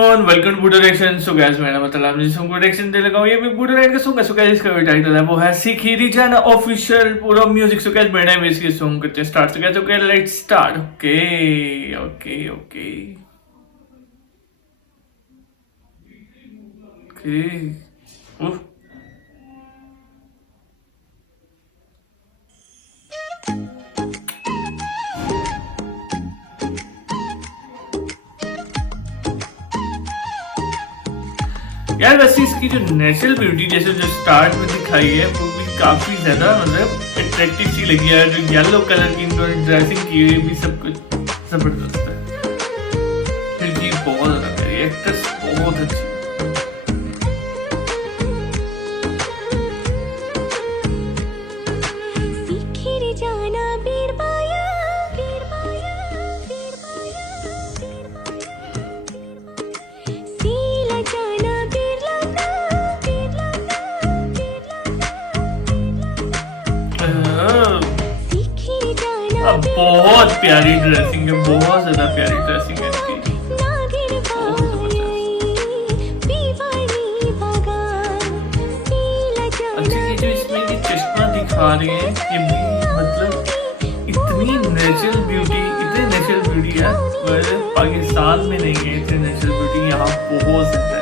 Everyone, welcome to Budo reaction. So guys, मैंने मतलब मुझे सॉन्ग को रिएक्शन दे लगा हूं। ये भी बूडो राइड का सॉन्ग है। सो गाइस, इसका भी टाइटल है वो है सीखी जाना ऑफिशियल पूरा म्यूजिक। सो गाइस, मैंने इसकी सॉन्ग करते हैं start. So guys, okay let's start. Okay okay okay okay उफ यार, वैसे इसकी जो नेचुरल ब्यूटी जैसे जो स्टार्ट में दिखाई है वो भी काफी ज्यादा मतलब अट्रैक्टिव सी लगी है। जो येलो कलर की इन्होंने ड्रेसिंग की हुई भी सब कुछ जबरदस्त है। फिर ये बहुत ज्यादा प्यारी एक्ट्रेस, बहुत अच्छी। अब बहुत प्यारी ड्रेसिंग है, बहुत ज्यादा प्यारी ड्रेसिंग है इसकी। अच्छा, ये जो इसमें ये चश्मा दिखा रहे हैं ये भी मतलब इतनी नेचुरल ब्यूटी, इतनी नेचुरल ब्यूटी है पाकिस्तान में नहीं है। इतनी नेचुरल ब्यूटी यहाँ बहुत ज्यादा है।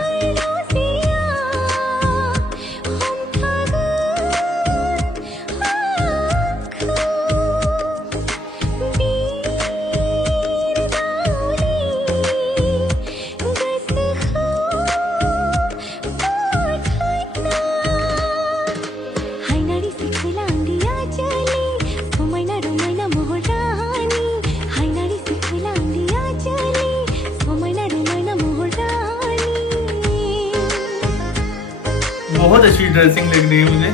बहुत अच्छी ड्रेसिंग लग रही है मुझे।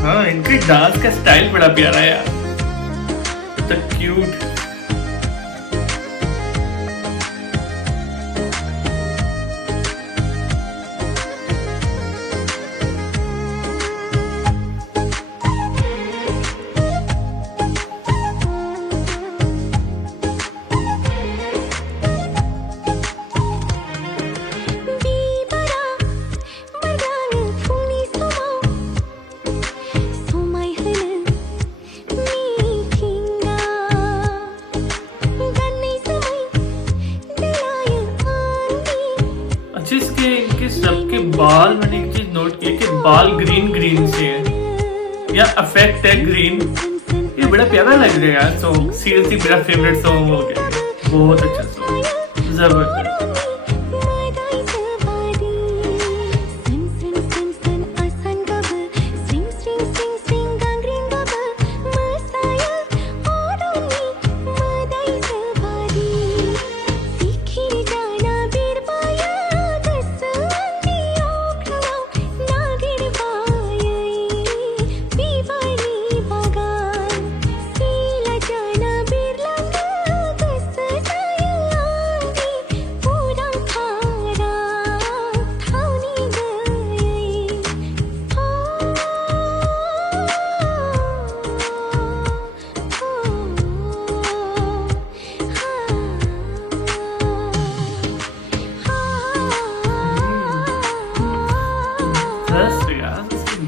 हाँ, इनके डांस का स्टाइल बड़ा प्यारा है यार, तो क्यूट। इसके इनके सबके बाल, मैंने एक चीज नोट की कि बाल ग्रीन ग्रीन से है या अफेक्ट है ग्रीन। ये बड़ा प्यारा लग रहा है यार सॉन्ग। सीरियसली मेरा फेवरेट सॉन्ग हो गया, बहुत अच्छा सॉन्ग, जबरदस्त।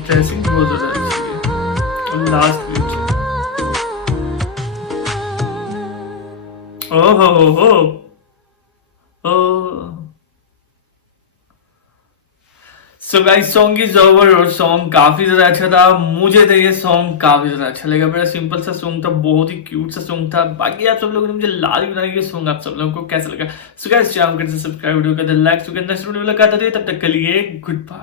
ड्रेसिंग बहुत ज्यादा अच्छी है। और लास्ट बीच, ओहो हो so guys, song is over. और सॉन्ग काफी ज्यादा अच्छा था। मुझे तो ये सॉन्ग काफी ज्यादा अच्छा लगा। बड़ा सिंपल सा सॉन्ग था, बहुत ही क्यूट सा सॉन्ग था। बाकी आप सब लोगों ने मुझे लाल बनाने के सॉन्ग आप सब लोगों को कैसा लगा? सो गाइस, चैनल को सब्सक्राइब, वीडियो को like. So guys, next video में मुलाकात होती है, तब तक के लिए गुड बाय।